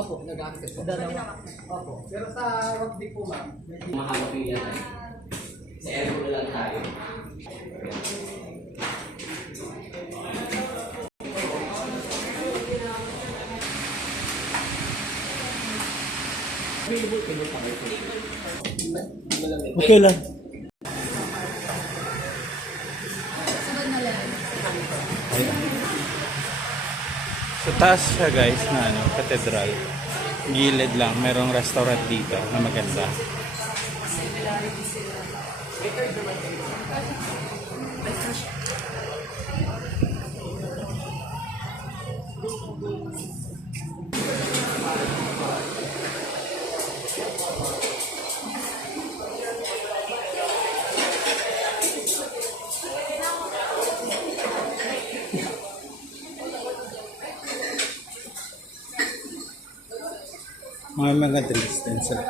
Opo, nag-access po. Dalawa. Opo. Pero sa rugby po ma'am, Mahawak yung yan. Sa aircon na lang tayo. Okay lang. Sa taas siya guys na ano, katedral. Gilid lang, merong restaurant dito na maganda. Mga drinks din sila.